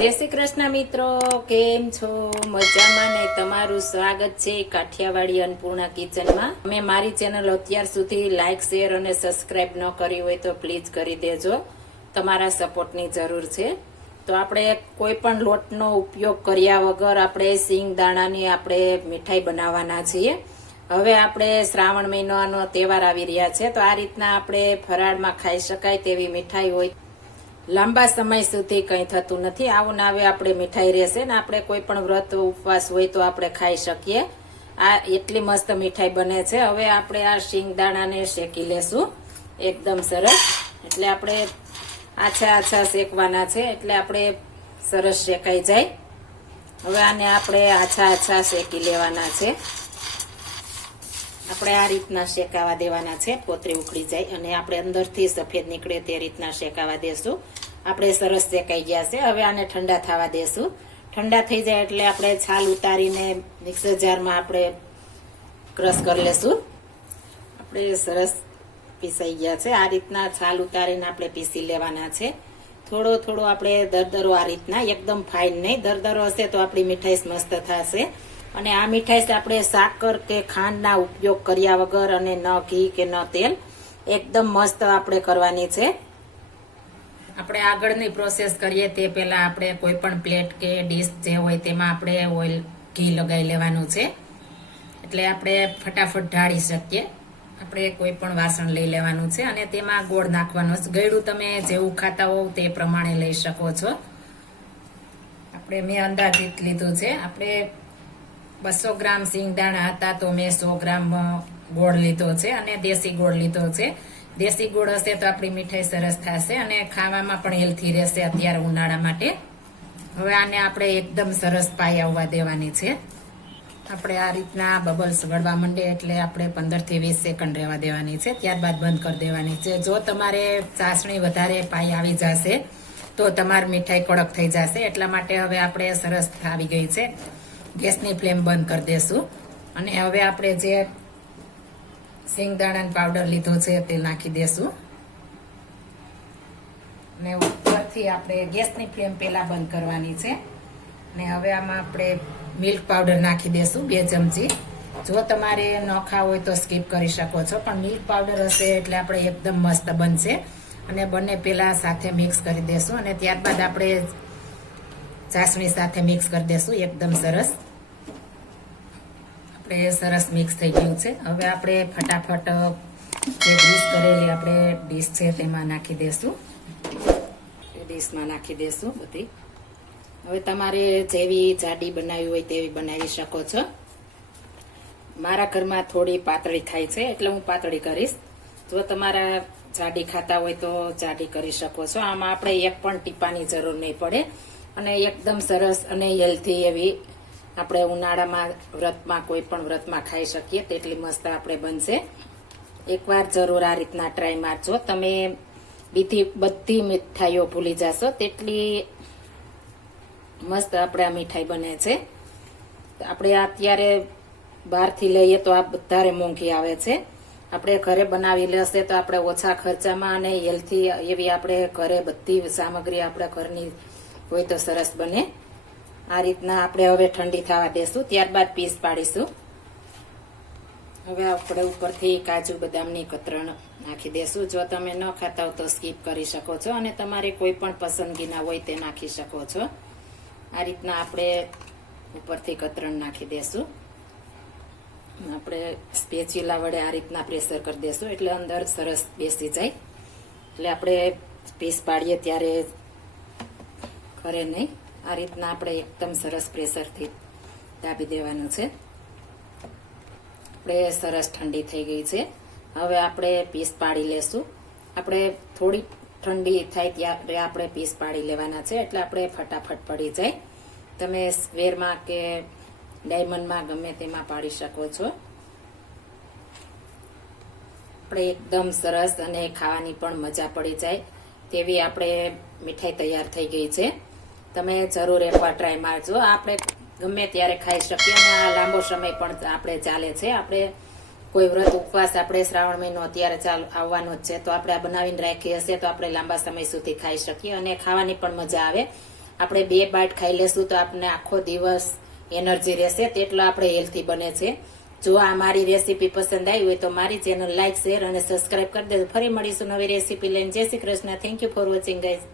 જય શ્રી કૃષ્ણ મિત્રો, કેમ છો? મજામાં ને? તમારું સ્વાગત છે કાઠિયાવાડી અન્નપૂર્ણા કિચનમાં. મેં મારી ચેનલ અત્યાર સુધી લાઈક, શેર અને સબસ્ક્રાઇબ ન કરી હોય તો પ્લીઝ કરી દેજો. તમારા સપોર્ટની જરૂર છે. તો આપણે કોઈ પણ લોટનો ઉપયોગ કર્યા વગર આપણે સિંગ દાણાની આપણે મીઠાઈ બનાવવાના છીએ. હવે આપણે શ્રાવણ મહિનાનો તહેવાર આવી રહ્યા છે, તો આ રીતના આપણે ફરાળમાં ખાઈ શકાય તેવી મીઠાઈ હોય. લાંબા સમય સુધી કંઈ થતું નથી. આવું ને આવે આપણે મીઠાઈ રહેશે ને આપણે કોઈ પણ વ્રત ઉપવાસ હોય તો આપણે ખાઈ શકીએ. આ એટલી મસ્ત મીઠાઈ બને છે. હવે આપણે આ શિંગદાણાને શેકી લેશું એકદમ સરસ. એટલે આપણે આછા આછા શેકવાના છે, એટલે આપણે સરસ શેકાઈ જાય. હવે આને આપણે આછા આછા શેકી લેવાના છે. આપણે આ રીતના શેકાવા દેવાના છે, પોતરી ઉખડી જાય અને આપણે અંદરથી સફેદ નીકળે તે રીતના શેકાવા દેશું. આપણે સરસ શેકાઈ ગયા છે. હવે આને ઠંડા થવા દેશું. ઠંડા થઈ જાય એટલે આપણે છાલ ઉતારીને મિક્સર જારમાં આપણે ક્રશ કરી લેશું. આપણે સરસ પીસાઈ ગયા છે. આ રીતના છાલ ઉતારીને આપણે પીસી લેવાના છે. થોડો થોડો આપણે દરદરો આ રીતના, એકદમ ફાઇન નહીં. દરદરો હશે તો આપણી મીઠાઈ મસ્ત થશે. અને આ મીઠાઈ આપણે સાકર કે ખાંડના ઉપયોગ કર્યા વગર અને ન ઘી કે ન તેલ, એકદમ મસ્ત આપણે કરવાની છે. આપણે આગળની પ્રોસેસ કરીએ તે પહેલા આપણે કોઈ પણ પ્લેટ કે ડીશ જે હોય તેમાં આપણે ઓઇલ ઘી લગાવી લેવાનું છે, એટલે આપણે ફટાફટ ઢાળી શકીએ. આપણે કોઈ પણ વાસણ લઈ લેવાનું છે અને તેમાં ગોળ નાખવાનો છે. ગળ્યું તમે જેવું ખાતા હોવ તે પ્રમાણે લઈ શકો છો. આપણે મેં અંદાજિત લીધું છે. આપણે 200 ગ્રામ સિંગદાણા હતા તો મેં 100 ગ્રામ ગોળ લીધો છે અને દેશી ગોળ લીધો છે. દેશી ગોળ હશે તો આપણી મીઠાઈ સરસ થશે અને ખાવામાં પણ હેલ્થી રહેશે અત્યારે ઉનાળા માટે. હવે આને આપણે એકદમ સરસ પાઈ આવવા દેવાની છે. આપણે આ રીતના બબલ્સ વળવા માંડે એટલે આપણે 15 થી 20 સેકન્ડ રહેવા દેવાની છે. ત્યારબાદ બંધ કરી દેવાની છે. જો તમારે ચાસણી વધારે પાઈ આવી જશે તો તમારી મીઠાઈ કડક થઈ જશે. એટલા માટે હવે આપણે સરસ આવી ગઈ છે. ગેસની ફ્લેમ બંધ કરી દેશું અને હવે આપણે જે સિંગદાણાનો પાવડર લીધો છે તે નાખી દેશું. અને ઉપરથી આપણે ગેસની ફ્લેમ પહેલા બંધ કરવાની છે. અને હવે આમાં આપણે મિલ્ક પાવડર નાખી દેશું 2 ચમચી. જો તમારે ન ખાવ હોય તો સ્કીપ કરી શકો છો, પણ મિલ્ક પાવડર હશે એટલે આપણે એકદમ મસ્ત બનશે. અને બંને પહેલા સાથે મિક્સ કરી દેશું અને ત્યારબાદ આપણે ચાસણી સાથે મિક્સ કરી દેશું. એકદમ સરસ આપણે સરસ મિક્સ થઈ ગયું છે. હવે આપણે ફટાફટ જે ગ્રીસ કરેલી આપણે ડીશ છે તેમાં નાખી દેશું. એ ડીશમાં નાખી દેશું બધી. હવે તમારે જેવી જાડી બનાવી હોય તેવી બનાવી શકો છો. મારા ઘરમાં થોડી પાતળી થાય છે એટલે હું પાતળી કરીશ. જો તમારા જાડી ખાતા હોય તો જાડી કરી શકો છો. આમાં આપણે એક પણ ટીપાની જરૂર નહીં પડે અને એકદમ સરસ અને હેલ્ધી એવી આપણે ઉનાળામાં વ્રતમાં કોઈ પણ વ્રતમાં ખાઈ શકીએ તેટલી મસ્ત આપણે બનશે. એકવાર જરૂર આ રીતના ટ્રાય મારજો. તમે બધી મીઠાઈઓ ભૂલી જશો તેટલી મસ્ત આપણે આ મીઠાઈ બને છે. આપણે અત્યારે બહારથી લઈએ તો આ વધારે મોંઘી આવે છે. આપણે ઘરે બનાવી લેશે તો આપણે ઓછા ખર્ચામાં અને હેલ્થી એવી આપણે ઘરે બધી સામગ્રી આપણે ઘરની હોય તો સરસ બને. આ રીતના આપણે હવે ઠંડી થવા દેશું, ત્યારબાદ પીસ પાડીશું. હવે આપણે ઉપરથી કાજુ બદામની કતરણ નાખી દેશું. જો તમે ન ખાતા હો તો સ્કીપ કરી શકો છો અને તમારે કોઈ પણ પસંદગીના હોય તે નાખી શકો છો. આ રીતના આપણે ઉપરથી કતરણ નાખી દેશું. આપણે સ્પેચ્યુલા વડે આ રીતના પ્રેશર કરી દેશું એટલે અંદર સરસ બેસી જાય. એટલે આપણે પીસ પાડીએ ત્યારે કરે નહીં. આ રીતના આપણે એકદમ સરસ પ્રેશરથી દાબી દેવાનું છે. આપણે સરસ ઠંડી થઈ ગઈ છે. હવે આપણે પીસ પાડી લેશું. આપણે થોડી ઠંડી થાય ત્યારે આપણે પીસ પાડી લેવાના છે એટલે આપણે ફટાફટ પડી જાય. તમે સ્ક્વેરમાં કે ડાયમંડમાં ગમે તેમાં પાડી શકો છો. આપણે એકદમ સરસ અને ખાવાની પણ મજા પડી જાય તેવી આપણે મીઠાઈ તૈયાર થઈ ગઈ છે. તમે જરૂર એકવાર ટ્રાય મારજો. આપણે ગમે ત્યારે ખાઈ શકીએ અને આ લાંબો સમય પણ આપણે ચાલે છે. આપણે કોઈ વ્રત ઉપવાસ આપણે શ્રાવણ મહિનો અત્યારે આવવાનો જ છે તો આપણે આ બનાવીને રાખી હશે તો આપણે લાંબા સમય સુધી ખાઈ શકીએ અને ખાવાની પણ મજા આવે. આપણે 2 બાઈટ ખાઈ લેશું તો આપણને આખો દિવસ એનર્જી રહેશે, તેટલો આપણે હેલ્થી બને છે. જો આ મારી રેસીપી પસંદ આવી હોય તો મારી ચેનલ લાઈક, શેર અને સબસ્ક્રાઇબ કરી દેજો. ફરી મળીશું નવી રેસીપી લઈને. જય Shri Krishna. Thank you for watching guys.